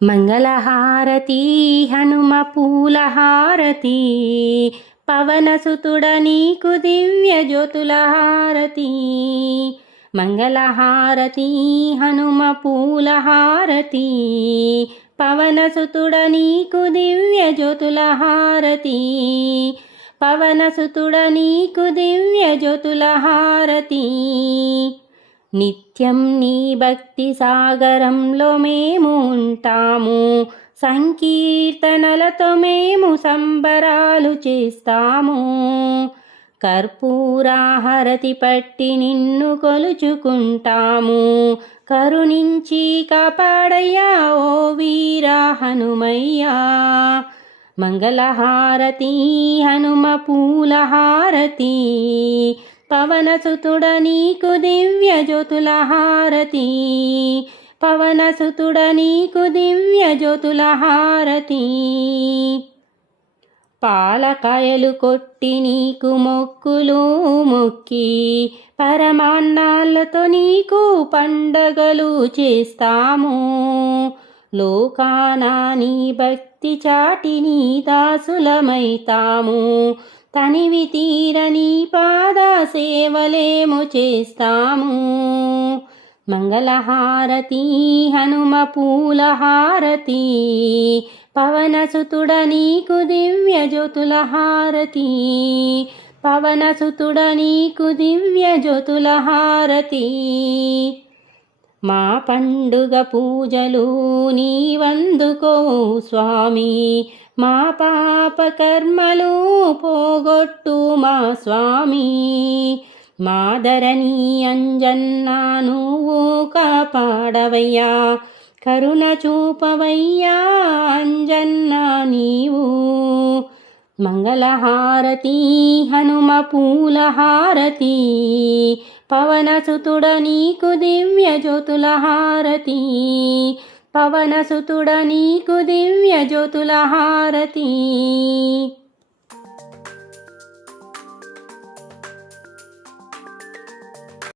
మంగళహారతి హనుమ పూలహారతి, పవనసుతుడ నీకు దివ్య జ్యోతుల హారతి. మంగళహారతి హనుమ పూలహారతి, పవనసుతుడ నీకు దివ్య జ్యోతుల హారతి. పవనసుతుడ నీకు దివ్య జ్యోతుల హారతి. నిత్యం నీ భక్తి సాగరంలో మేము ఉంటాము, సంకీర్తనలతో మేము సంబరాలు చేస్తాము. కర్పూరాహారతి పట్టి నిన్ను కొలుచుకుంటాము, కరుణించి కాపాడయ్యా ఓ వీరా హనుమయ్యా. మంగళహారతి హనుమ పూలహారతి, పవనసుతుడ నీకు దివ్య జ్యోతుల హారతి. పవనసుతుడ నీకు దివ్య జ్యోతుల హారతి. పాలకాయలు కొట్టి నీకు మొక్కులు మొక్కి, పరమాన్నాలతో నీకు పండగలు చేస్తాము. లోకానా నీ భక్తి చాటి నీ దాసులమైతాము, తనివి తీరని పాద సేవలేము చేస్తాము. మంగళహారతి హనుమ పూలహారతి, పవనసుతుడ నీకు దివ్య జ్యోతుల హారతి. పవనసుతుడ నీకు దివ్య జ్యోతుల హారతి. మా పండుగ పూజలు నీవందుకో స్వామి, మా పాప కర్మలు పోగొట్టు మా స్వామి. మాదరణి అంజన్నా నువ్వు కాపాడవయ్యా, కరుణ చూపవయ్యా అంజన్నా నీవు. మంగళహారతి హనుమ పూలహారతి, పవనసుతుడ నీకు దివ్య జ్యోతుల హారతి. పవనసుతుడ నీకు దివ్య జ్యోతుల హారతి.